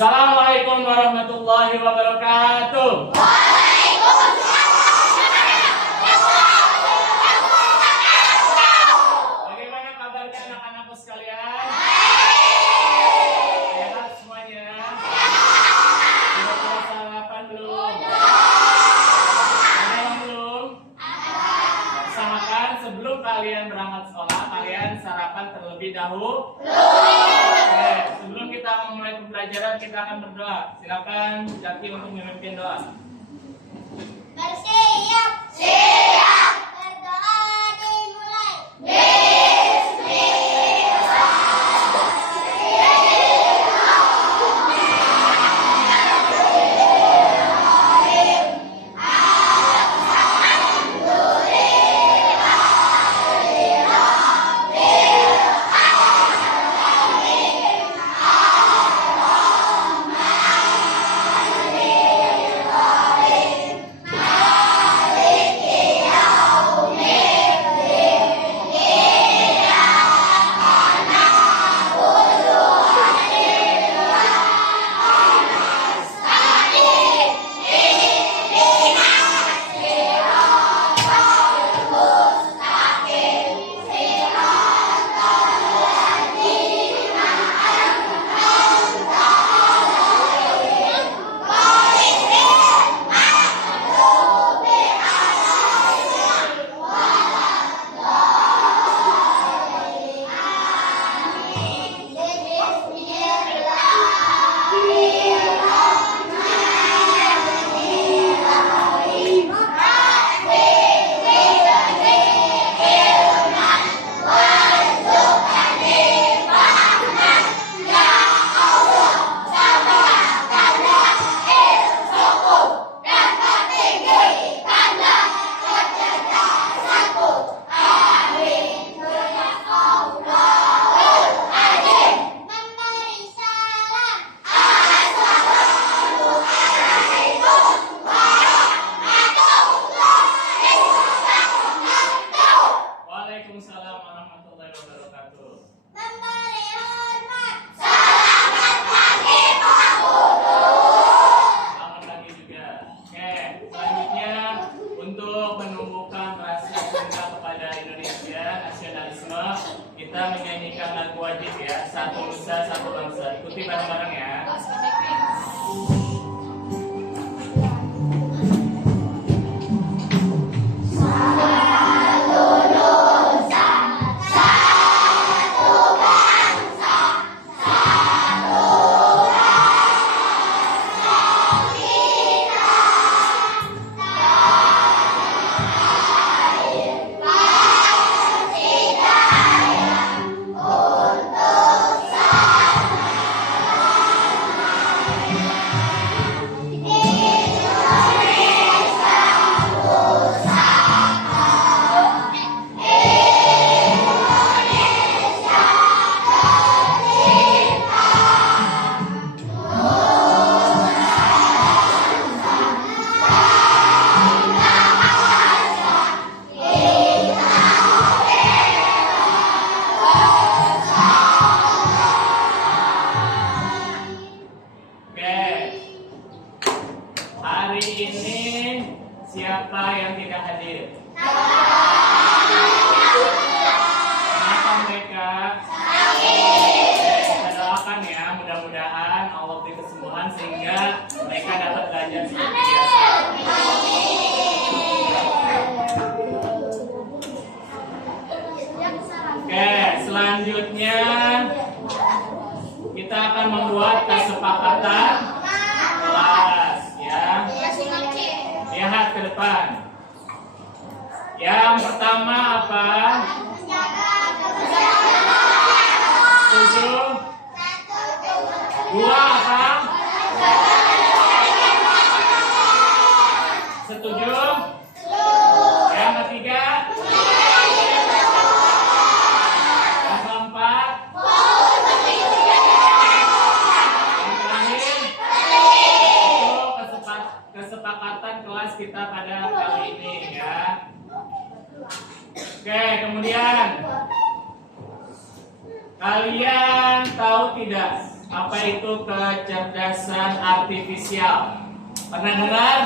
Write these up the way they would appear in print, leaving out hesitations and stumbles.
Assalamualaikum warahmatullahi wabarakatuh. Bagaimana kabarnya anak-anakku sekalian? Sehat semuanya? Sudah pada sarapan belum? Ada yang belum? Usahakan sebelum kalian berangkat sekolah, kalian sarapan terlebih dahulu. Oke, sebelum kita memulai pembelajaran, kita akan berdoa. Silakan Jaki untuk memimpin doa. Bersiap, siap. Berdoa dimulai. Waalaikumsalam warahmatullahi wabarakatuh. Memberi hormat. Selamat pagi juga. Oke, selanjutnya untuk menumbuhkan rasa cinta kepada Indonesia, nasionalisme, kita menyanyikan lagu wajib ya, Satu Nusa Satu Bangsa. Ikuti bareng-bareng ya. Hari ini siapa yang tidak hadir? Kenapa mereka? Kita doakan ya, mudah-mudahan Allah beri kesembuhan sehingga mereka dapat belajar seperti biasa. Oke, selanjutnya kita akan membuat kesepakatan kelas ya. Lihat ke depan. Yang pertama apa? Setuju? Dua apa? Setuju? Yang ketiga? Yang keempat? Kesepakatan kelas kita pada kali ini ya. Oke, kemudian kalian tahu tidak Apa itu kecerdasan artifisial? Pernah dengar?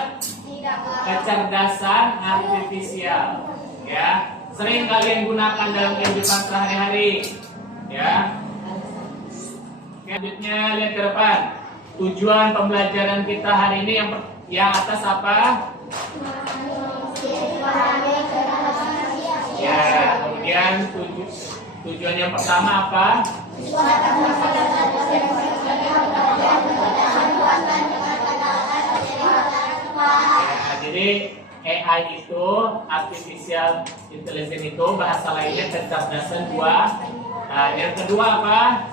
Kecerdasan artifisial. Ya, sering kalian gunakan dalam kehidupan sehari-hari. Ya. Selanjutnya lihat ke depan. Tujuan pembelajaran kita hari ini yang atas apa? Ya, kemudian tujuan yang pertama apa? Ya, jadi AI itu, artificial intelligence itu bahasa lainnya kecerdasan buah. Nah, yang kedua apa?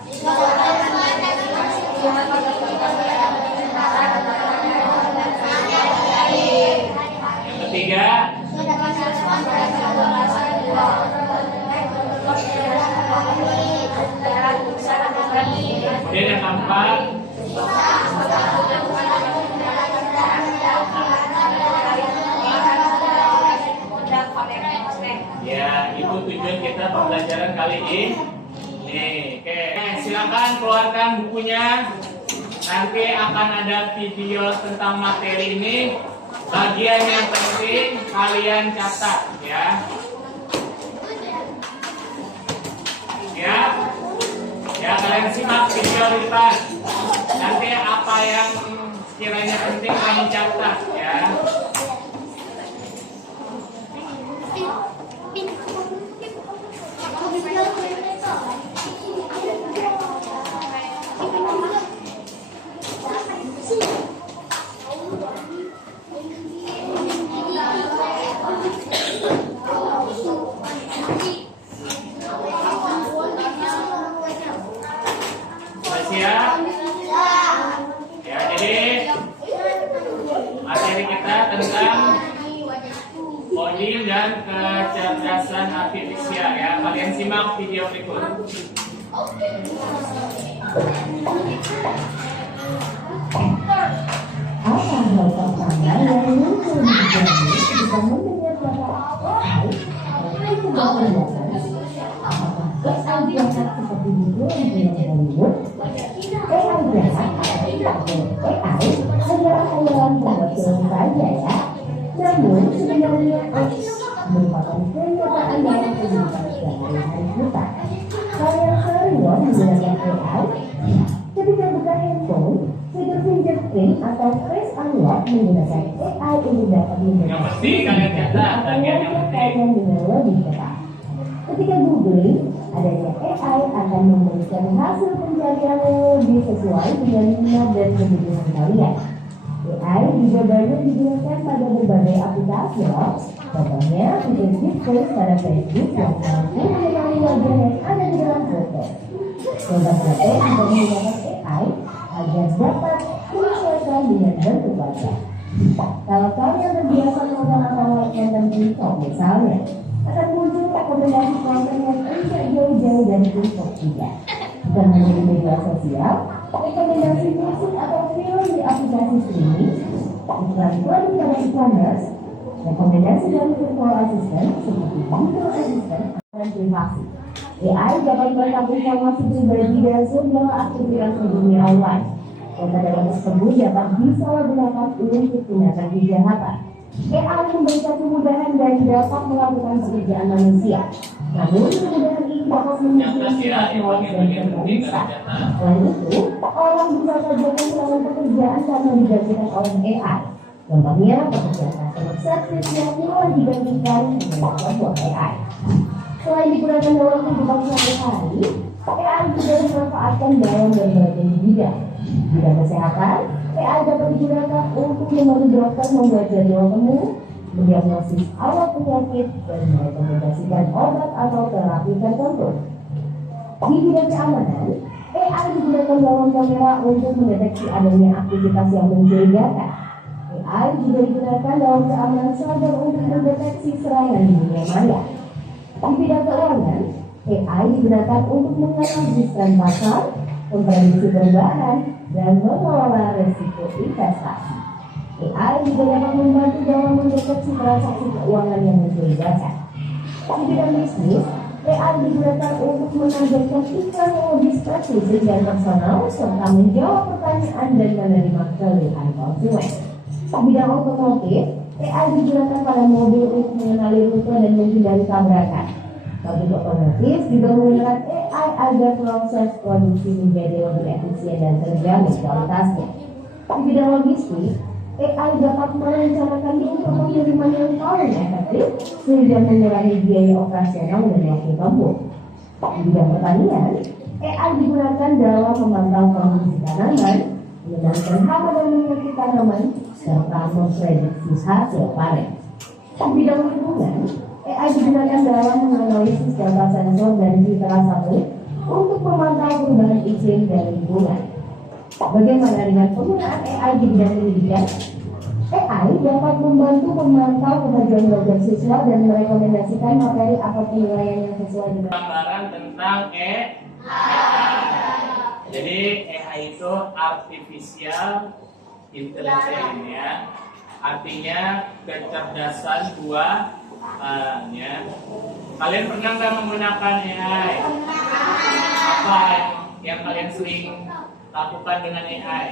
Yang ketiga? Kemudian yang keempat? Ya, itu tujuan kita pembelajaran kali ini. Oke, silakan keluarkan bukunya. Nanti akan ada video tentang materi ini. Bagian yang penting kalian catat ya. Ya, ya kalian simak video di depan. Nanti apa yang kiranya penting kamu catat ya. Siap? Ya, jadi materi kita tentang coding dan kecerdasan artifisial ya. Kalian simak video berikut. Apa hal pertama yang muncul di benak ketika mendengar kata AI? Itu berpendapat apakah AI jahat seperti buku yang film Hollywood? AI jahat atau tidak AI adalah hayalan pembuat film saja ya. Namun sebenarnya merupakan kenyataan dalam kehidupan sehari-hari kita. Kalian sering loh menggunakan AI. Ketika buka handphone, fitur fingerprint atau face unlock menggunakan AI untuk dapat Yang penting kalian catat bagian yang penting. dengan lebih ketat. Ketika googling, adanya AI akan memberikan hasil pencarian yang lebih sesuai dengan minat dan kebutuhan kalian. AI juga banyak digunakan pada berbagai aplikasi loh. Contohnya fitur deepfake pada Facebook yang mampu mengenali wajah yang ada di dalam foto. Program juga menggunakan AI agar dapat menyesuaikan dengan bentuk wajah. Kalau kalian terbiasa menonton atau melihat konten TikTok misalnya, akan muncul rekomendasi konten yang tidak jauh-jauh dari TikTok juga. Bukan hanya di media sosial, rekomendasi musik atau film di aplikasi streaming, iklan pada e-commerce, rekomendasi dari virtual assistant seperti Google Assistant dan privasi. AI dapat melengkapi informasi pribadi dan segala aktivitas di dunia online. Data tersebut dapat disalahgunakan untuk tindakan kejahatan. AI memberikan kemudahan dan dapat melakukan pekerjaan manusia. Namun kemudahan ini dapat menyebabkan luas dan terpisah. Selain itu, orang bisa saja kehilangan pekerjaan karena digantikan oleh AI. Contohnya, pekerjaan customer service yang mulai digantikan dengan sebuah AI. Selain digunakan dalam kehidupan sehari-hari, AI juga dimanfaatkan dalam berbagai bidang. Bidang kesehatan, AI dapat digunakan untuk membantu dokter membuat jadwal temu, mendiagnosis awal penyakit, dan merekomendasikan obat atau terapi tertentu. Di bidang keamanan, AI digunakan dalam kamera untuk mendeteksi adanya aktivitas yang mencurigakan. AI juga digunakan dalam keamanan cyber untuk mendeteksi serangan di dunia maya. Di bidang keuangan, AI digunakan untuk menganalisis tren pasar, memprediksi perubahan, dan mengelola risiko investasi. AI juga dapat membantu dalam mendeteksi transaksi keuangan yang mencurigakan. Di bidang bisnis, AI digunakan untuk mengajarkan iklan yang lebih spesifik dan personal serta menjawab pertanyaan dan menerima keluhan konsumen. Di bidang otomotif, AI digunakan pada mobil untuk mengenali rute dan menghindari tabrakan. Pabrik otomotif juga menggunakan AI agar proses produksi menjadi lebih efisien dan terjamin kualitasnya. Di bidang logistik, AI dapat merencanakan rute pengiriman yang paling efektif sehingga mengurangi biaya operasional dan waktu tempuh. Di bidang pertanian, AI digunakan dalam memantau kondisi tanaman, mengenalkan hama dan penyakit tanaman, serta memprediksi hasil panen. Di bidang lingkungan, AI digunakan dalam menganalisis data sensor dan citra satelit untuk memantau perubahan iklim dan lingkungan. Bagaimana dengan penggunaan AI di bidang pendidikan? AI dapat membantu memantau kemajuan belajar siswa dan merekomendasikan materi atau penilaian yang sesuai dengan Gambaran tentang Jadi AI itu artificial intelligence ya. Artinya kecerdasan buatan ya. Kalian pernah nggak menggunakan AI? Apa yang kalian sering lakukan dengan AI?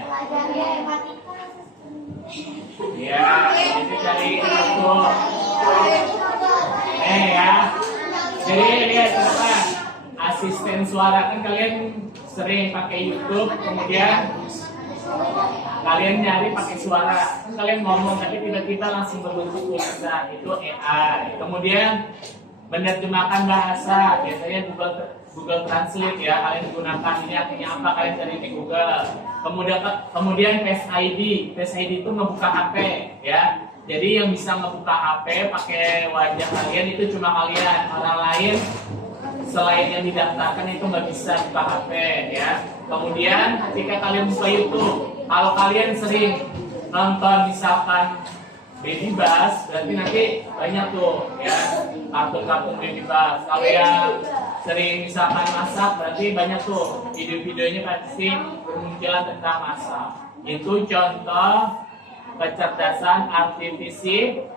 Ya, itu cari info. Ya. Jadi lihat teman, asisten suara kan kalian sering pakai YouTube, kemudian kalian nyari pakai suara, kan kalian ngomong tapi tiba-tiba langsung berbentuk tulisan, itu AI. Kemudian menerjemahkan bahasa, biasanya Google Translate ya, kalian gunakan ini artinya apa, kalian cari di Google. Kemudian Face ID itu ngebuka HP ya. Jadi yang bisa ngebuka HP pakai wajah kalian itu cuma kalian, orang lain selain yang didaftarkan itu nggak bisa buka HP ya. Kemudian ketika kalian buka YouTube, kalau kalian sering nonton misalkan Baby Bus, berarti nanti banyak tuh ya kartun-kartun Baby Bus. Kalau yang sering misalkan masak, berarti banyak tuh video-videonya pasti bermunculan tentang masak. Itu contoh kecerdasan artifisial.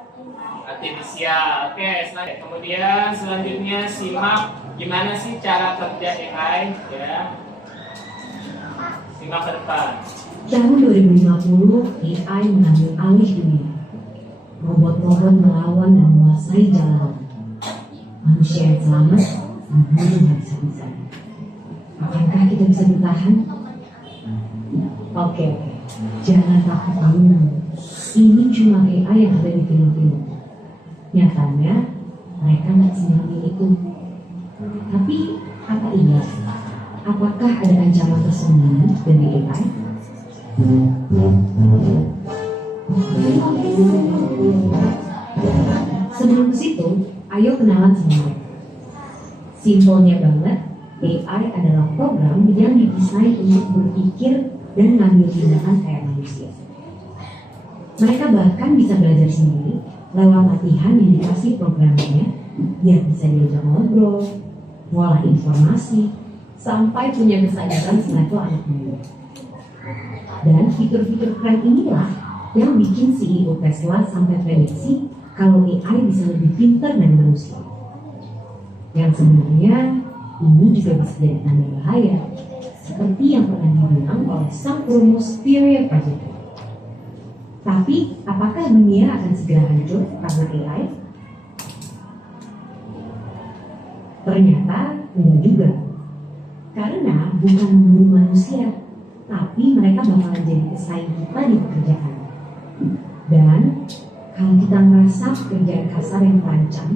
Oke, kemudian selanjutnya simak gimana sih cara kerja AI ya. Simak ke depan. Tahun 2050, AI mengambil alih dunia. Robot-robot melawan dan menguasai jalanan. Manusia yang selamat dibunuh habis-habisan. Akankah kita bisa bertahan? Oke. Jangan takut dulu. Ini cuma AI yang ada di film-film. Nyatanya, mereka nggak senyum itu. Tapi, apa iya? Apakah ada ancaman tersembunyi dari AI? Sebelum ke situ, ayo kenalan sama mereka. Simpelnya banget, AI adalah program yang didesain untuk berpikir dan ngambil tindakan kayak manusia. Mereka bahkan bisa belajar sendiri lewat latihan yang dikasih programnya, biar bisa diajak ngobrol, ngolah informasi, sampai punya kesadaran selevel anak muda. Dan fitur-fitur keren inilah yang bikin CEO Tesla sampai prediksi kalau AI bisa lebih pintar dari manusia. Yang sebenarnya ini juga bisa jadi tanda bahaya, seperti yang pernah dibilang oleh sang perumus theory of particle. Tapi, apakah dunia akan segera hancur karena AI? Ternyata tidak juga. Karena bukan membunuh manusia, tapi mereka bakalan jadi pesaing kita di pekerjaan. Dan kalau kita merasa pekerjaan kasar yang terancam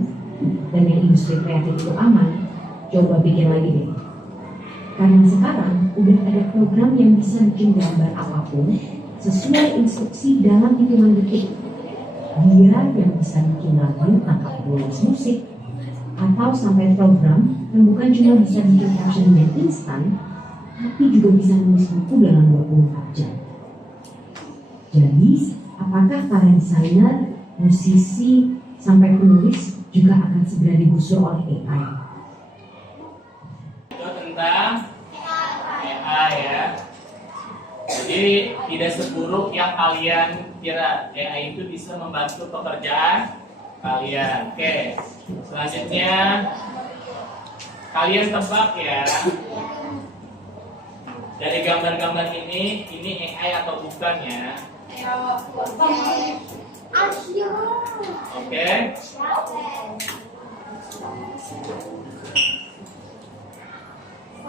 dan yang industri kreatif itu aman, coba pikir lagi deh. Karena sekarang udah ada program yang bisa bikin gambar apapun sesuai instruksi dalam hitungan detik. Dia yang bisa bikin lagu tanpa perlu musik, atau sampai program yang bukan cuma bisa bikin caption yang instan, tapi juga bisa nulis buku dalam 24 jam. Jadi, apakah para desainer, musisi, sampai penulis juga akan segera digusur oleh AI? Itu tentang AI ya. Jadi tidak seburuk yang kalian kira. AI itu bisa membantu pekerjaan kalian. Oke, selanjutnya Kalian tebak ya. Dari gambar-gambar ini AI atau bukan ya? Oke.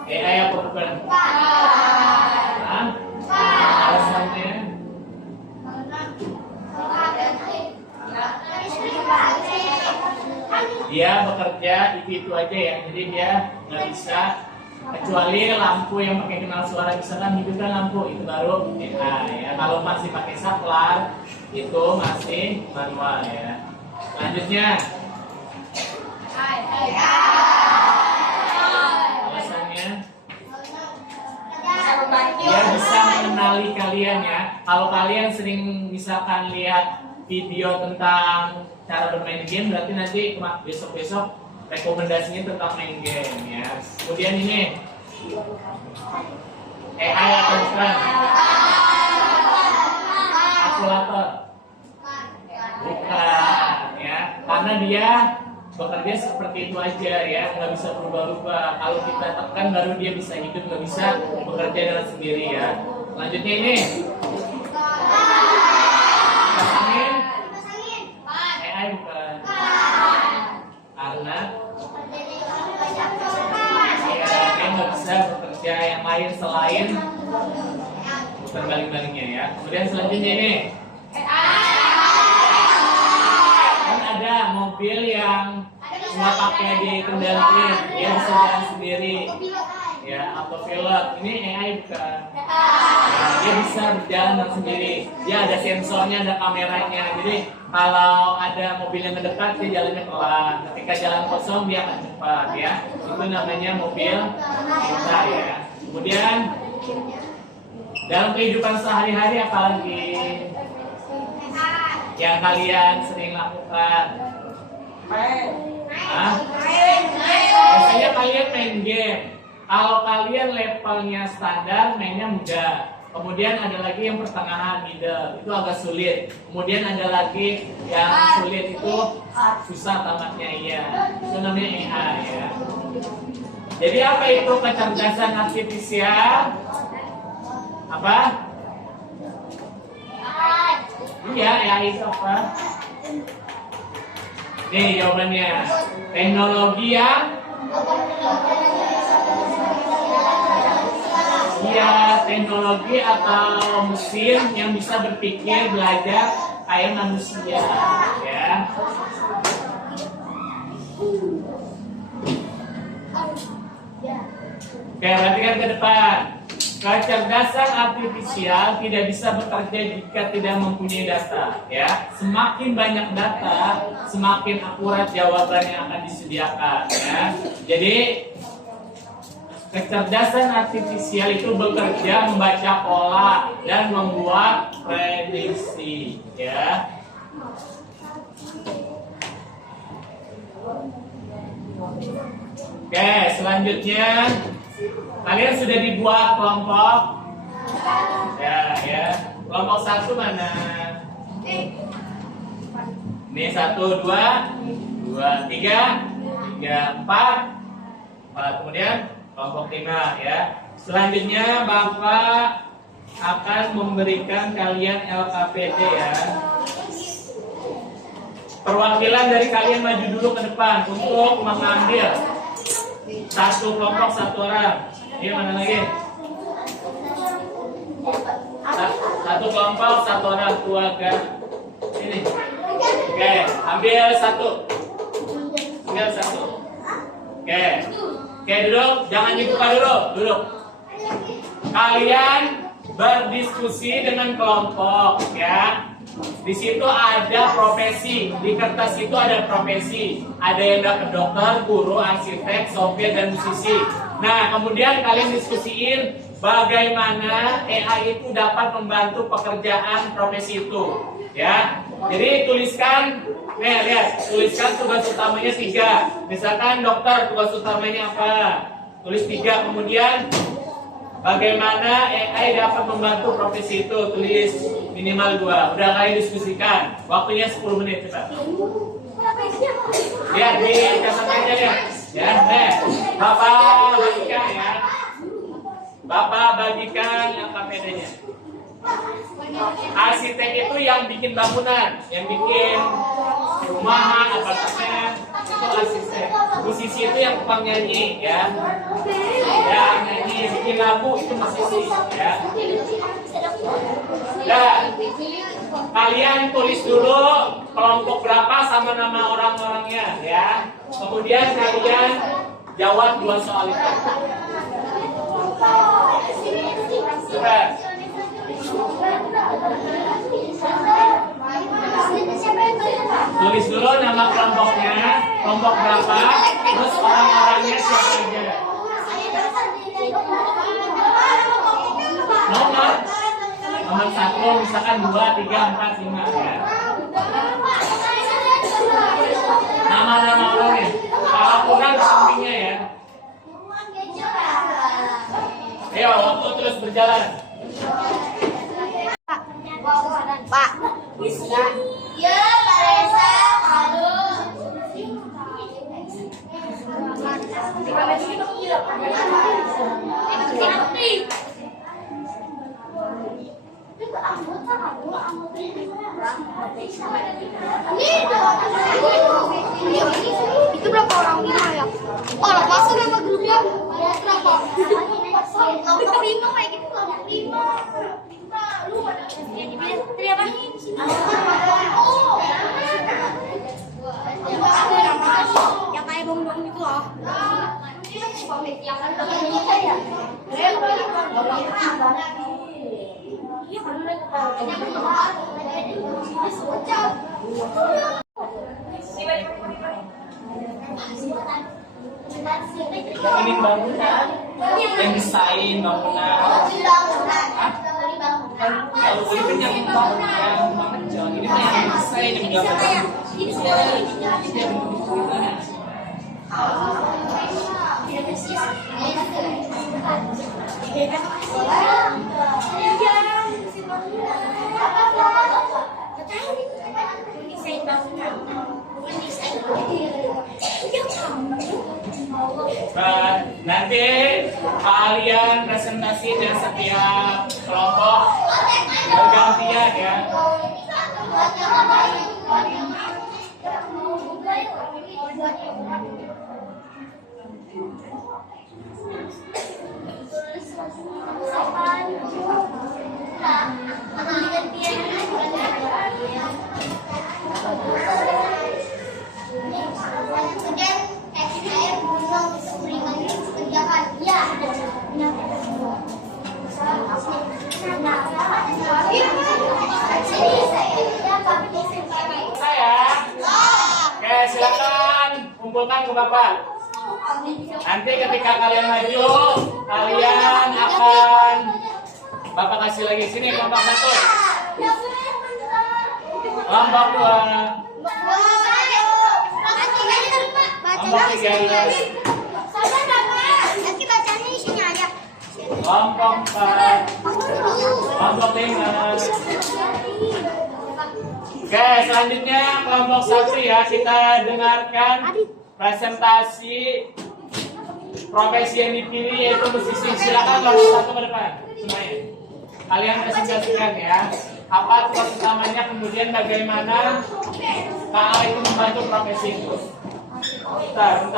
AI apa bukan? Hah? Alasannya? Dia bekerja itu aja ya, jadi dia nggak bisa kecuali lampu yang pakai kenal suara, misalkan hidupkan lampu itu baru AI ya. Kalau masih pakai saklar itu masih manual ya. Selanjutnya alasannya dia bisa mengenali kalian ya. Kalau kalian sering misalkan lihat video tentang cara bermain game, berarti nanti besok-besok rekomendasinya tentang main game ya. Kemudian ini AI atau bukan? Kalkulator bukan ya, karena dia bekerja seperti itu aja ya, nggak bisa berubah-ubah. Kalau kita tekan baru dia bisa hidup, nggak bisa bekerja dengan sendiri ya. Selanjutnya ini kipas angin. AI bukan, karena dia nggak bisa bekerja yang lain selain bukan baling-balingnya ya. Kemudian selanjutnya ini kan ada mobil yang nggak pakai dikendaliin, dia bisa jalan sendiri ya, autopilot. Ini AI bukan, nah, dia bisa berjalan sendiri, dia ada sensornya, ada kameranya, jadi kalau ada mobil yang mendekat dia jalannya pelan, ketika jalan kosong dia akan cepat ya. Itu namanya mobil pintar ya. Kemudian dalam kehidupan sehari-hari apalagi yang kalian sering lakukan? Hah? Biasanya kalian main game. Kalau kalian levelnya standar, mainnya mudah. Kemudian ada lagi yang pertengahan, middle, itu agak sulit. Kemudian ada lagi yang sulit, itu susah tamatnya ya. Itu namanya AI ya. Jadi apa itu kecerdasan artifisial? Apa? Iya, AI itu apa? Nih jawabannya. Teknologi yang teknologi atau mesin yang bisa berpikir, belajar kayak manusia ya. Oke, perhatikan ke depan. Kecerdasan artifisial tidak bisa bekerja jika tidak mempunyai data ya. Semakin banyak data, semakin akurat jawaban yang akan disediakan ya. Jadi kecerdasan artifisial itu bekerja membaca pola dan membuat prediksi ya. Oke, selanjutnya kalian sudah dibuat kelompok ya. Kelompok 1 mana? Ini 1, 2, 3, 4. Kemudian kelompok 5 ya. Selanjutnya Bapak akan memberikan kalian LKPD ya. Perwakilan dari kalian maju dulu ke depan untuk mengambil satu kelompok, satu orang. Ini mana lagi? Satu kelompok, satu orang, keluarga. Ini. Oke, ambil satu. Ambil satu. Oke, duduk. Jangan dibuka dulu. Duduk. Kalian berdiskusi dengan kelompok ya. Di situ ada profesi, di kertas itu ada profesi. Ada yang dapat dokter, guru, arsitek, sopir, dan musisi. Nah, kemudian kalian diskusiin bagaimana AI itu dapat membantu pekerjaan profesi itu, ya. Jadi tuliskan, lihat, tuliskan tugas utamanya 3. Misalkan dokter, tugas utamanya apa? Tulis 3. Kemudian bagaimana AI dapat membantu profesi itu, tulis minimal 2. Udah kalian diskusikan. Waktunya 10 menit cepat. Lihat di catatan aja ya. Ya, Bapak bagikan ya. Bapak bagikan LKPD-nya. Arsitek itu yang bikin bangunan, yang bikin rumahan, apartemen, itu arsitek. Musisi itu yang tukang nyanyi, ya. Yang nyanyi, bikin lagu itu musisi, ya. Dan kalian tulis dulu kelompok berapa sama nama orang-orangnya, ya. Kemudian kalian jawab 2 soal itu. Sudah. Tulis dulu nama kelompoknya, kelompok berapa, terus orang-orangnya siapa aja. Nomor 1, misalkan 2, 3, 4, 5 ya. Nama-nama orangnya. Kalau kurang sampingnya ya. Ayo, waktu terus berjalan. Pak. Ya, Pak Reza. Halo. Itu berapa orang lima ya? Oh, masuk nama grupnya berapa? Kelompok 5 kayak gitu, kelompok 5. Lu ada terima yang kayak bom-bom itu loh. Ini bangunan, yang desain bangunan. Kalau itu yang bangunan kecil, ini mah yang desain yang gambar. Nanti kalian presentasi dari setiap kelompok bergantian ya. Oke, silakan kumpulkan ke Bapak. Nanti ketika kalian maju, kalian akan Bapak kasih lagi sini kelompok 1, kelompok 2, kelompok 3, kelompok 4, kelompok 5. Oke, selanjutnya kelompok 1 ya, kita dengarkan presentasi profesi yang dipilih yaitu musisi. Silakan kelompok 1 ke depan semuanya. Kalian presentasikan ya. Apa tugas utamanya, kemudian bagaimana KA itu membantu profesi itu. Bentar.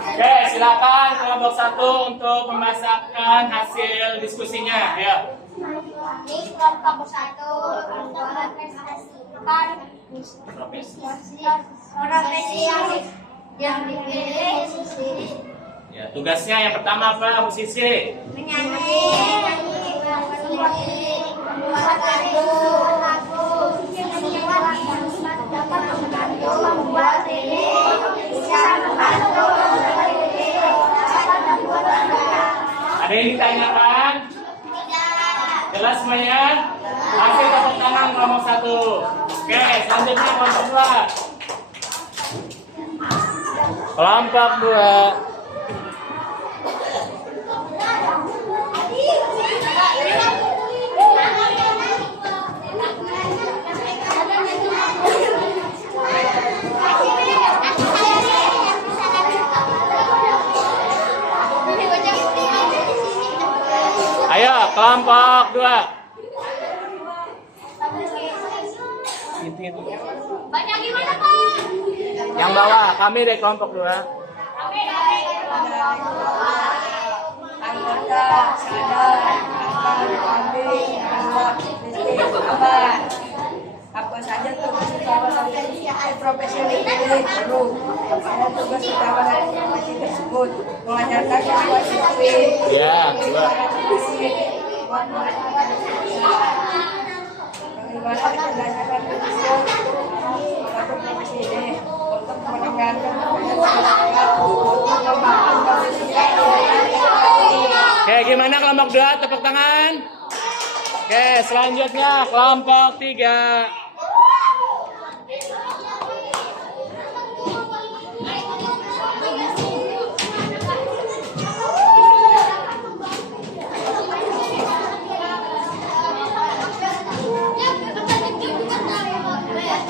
Oke, silakan kelompok 1 untuk memasakkan hasil diskusinya. Ya. Ini kelompok 1 profesi yang dipilih musisi. Ya, tugasnya yang pertama apa, musisi? Menyanyi, membuat lagu, dapat membantu membuat lirik, bisa membantu membuat lirik, dapat membuat lagu. Ada yang ditanyakan? Jelas semuanya? Kasih tepuk tangan kelompok 1. Oke, selanjutnya kelompok 2. Kelompok 2. kelompok 2. Banyak gimana, Pak? Yang bawah, kami dari kelompok 2. Anggota sadar akan kambing anak listrik aman. Apa saja tugas utama profesi ini perlu. Ada tugas utama dari profesi tersebut mengajarkan siswa siswi. Ya, 2. Bagaimana berdasarkan tujuan satu profesi ini untuk meningkatkan masyarakat untuk mengembangkan profesi Oke, gimana kelompok 2? Tepuk tangan. Oke, selanjutnya kelompok 3.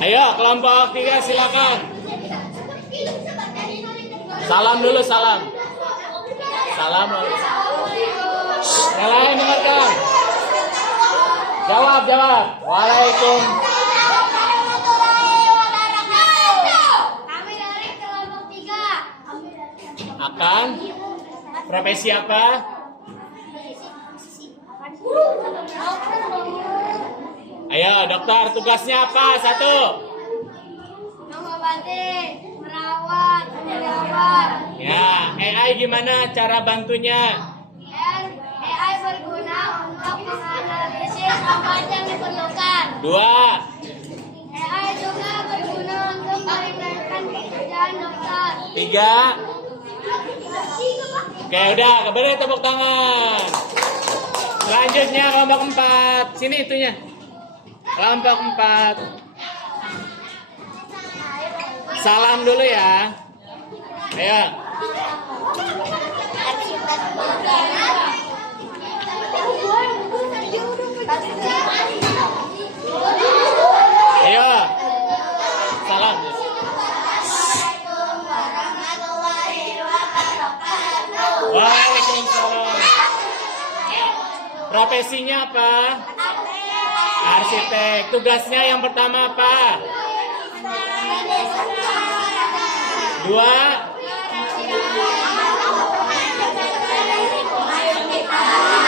Ayo, kelompok 3 silakan. Salam dulu, salam. Salam. Yang lain dengarkan. Jawab, jawab. Waalaikum. Kami dari kelompok 3. Akan profesi apa? Ayo, dokter, tugasnya apa? 1. Mengobati, merawat, menjawab. Ya, AI gimana cara bantunya? Dan AI berguna untuk menganalisis obat yang diperlukan. 2. AI juga berguna untuk meringankan pekerjaan dokter. 3. Oke, udah, beri tepuk tangan. Selanjutnya kelompok 4. Sini itunya. Kelompok 4. Salam dulu ya. Ayo. Ayo. Salam. Waalaikumsalam. Profesinya apa? Arsitek. Tugasnya yang pertama apa? 2.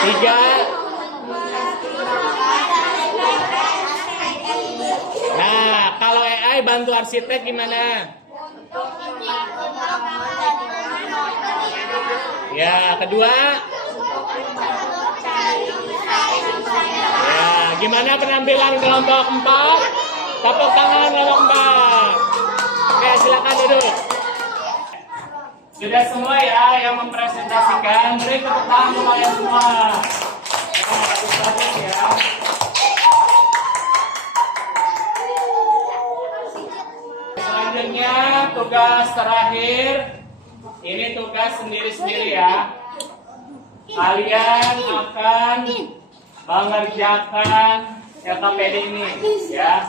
3. Nah, kalau AI bantu arsitek gimana? Ya, kedua. Ya, gimana penampilan kelompok 4? Tepuk tangan kelompok 4. Oke, silakan duduk. Sudah semua ya yang mempresentasikan, beri tepuk tangan untuk kalian semua. Ya, bagus ya. Selanjutnya tugas terakhir. Ini tugas sendiri-sendiri ya. Kalian akan mengerjakan LKPD ini ya.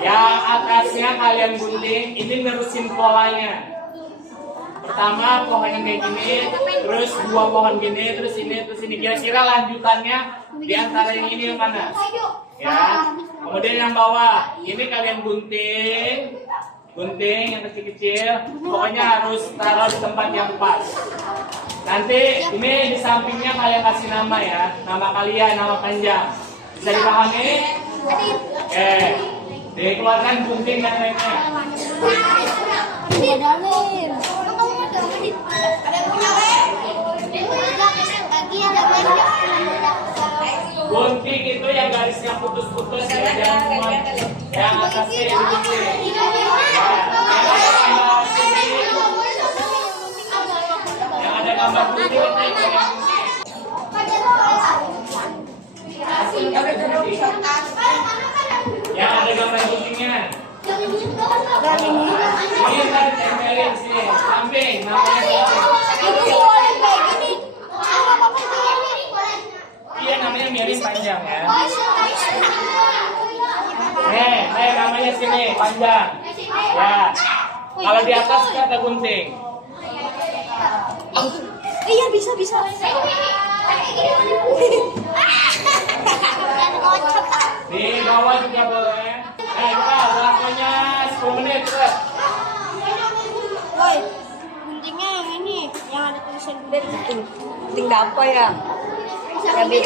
Yang atasnya kalian gunting, ini nerusin polanya. Pertama pohonnya kayak gini, terus 2 pohon gini, terus ini. Kira-kira lanjutannya di antara yang ini yang mana? Ya. Kemudian yang bawah, ini kalian gunting yang kecil-kecil. Pokoknya harus taruh di tempat yang pas. Nanti ini di sampingnya kalian kasih nama ya, nama kalian, nama panjang. Bisa dipahami? Oke. Dikeluarkan gunting dan lainnya. Gunting itu yang garisnya putus-putus ya, jangan semua yang atasnya yang digunting. Yang ada gambar gunting itu yang gunting. Yang ada gambar guntingnya. Ini kan tempelin sini, samping, namanya iya namanya miring panjang ya. Namanya sini panjang. Ya. Kalau di atas kita ada gunting. Iya bisa. Di bawah juga boleh. Kita waktunya 10 menit. Terus. Woi, guntingnya yang ini, yang ada tulisan gunting. Gunting apa ya? Ya, Bi.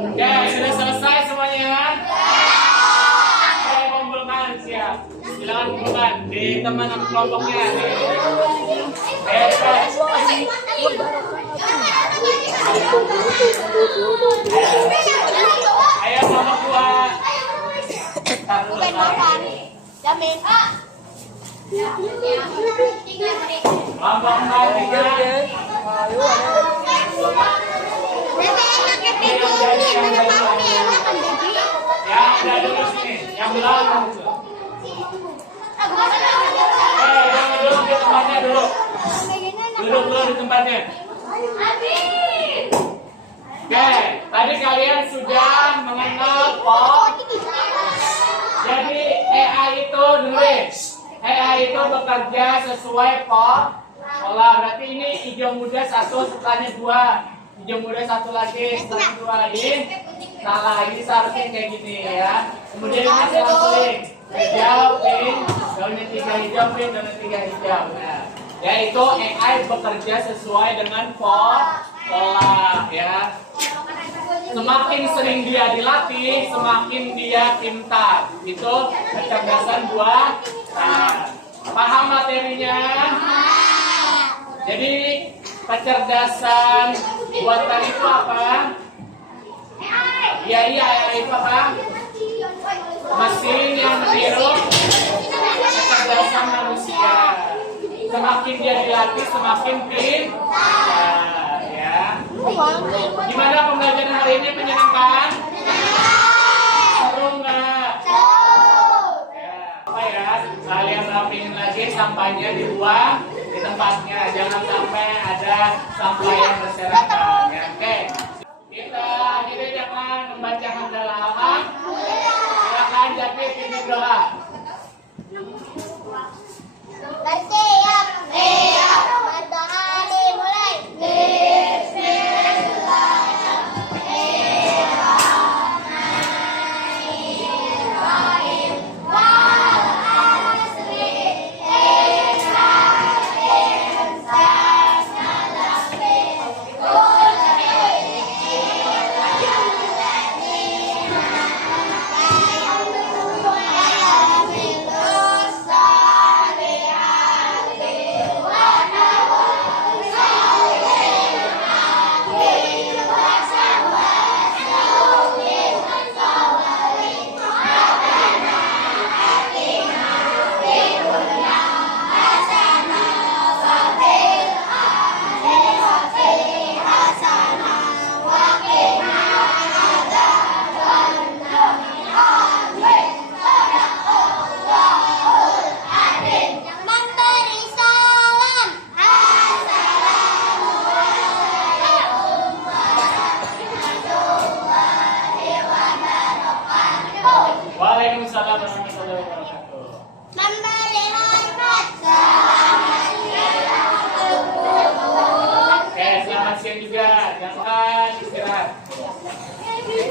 Oke, sudah selesai semuanya? Oke, kumpulkan siap. Silakan kumpulkan di teman kelompoknya. Ayo kelompok 2. Jamin. Kelompok 3. Yang ada dulu sini, yang belakang itu. Jangan duduk di tempatnya dulu. Duduk dulu di tempatnya. Oke, tadi kalian sudah mengenal POL. Jadi AI itu dengerin. AI itu bekerja sesuai pola. Berarti ini hijau muda 1, setelahnya 2. Hijau muda 1 lagi, setelahnya 2 lagi. Salah, ini seharusnya kayak gini ya. Kemudian ini silang seling. Hijau, pink, daunnya 3 hijau, pink, daunnya 3 hijau. Nah, yaitu AI bekerja sesuai dengan pola ya. Semakin sering dia dilatih, semakin dia pintar. Itu kecerdasan buatan. Paham materinya? Jadi kecerdasan buatan itu apa? Iya, itu apa? Mesin yang meniru kecerdasan manusia. Semakin dia dilatih, semakin pintar ya. Gimana pembelajaran hari ini, menyenangkan? Seru nggak? Ya, apa ya? Kalian rapiin lagi sampahnya, dibuang di tempatnya. Jangan sampai ada sampah yang berserakan. Ya, oke. Kita akhirnya jangan membaca hamdalah halaman. Silakan jadi ini doa. Bersiap. Matahari mulai. Memberi salam. Waalaikumsalam warahmatullahi wabarakatuh. Memberi hormat. Oke, selamat siang juga. Jangan istirahat.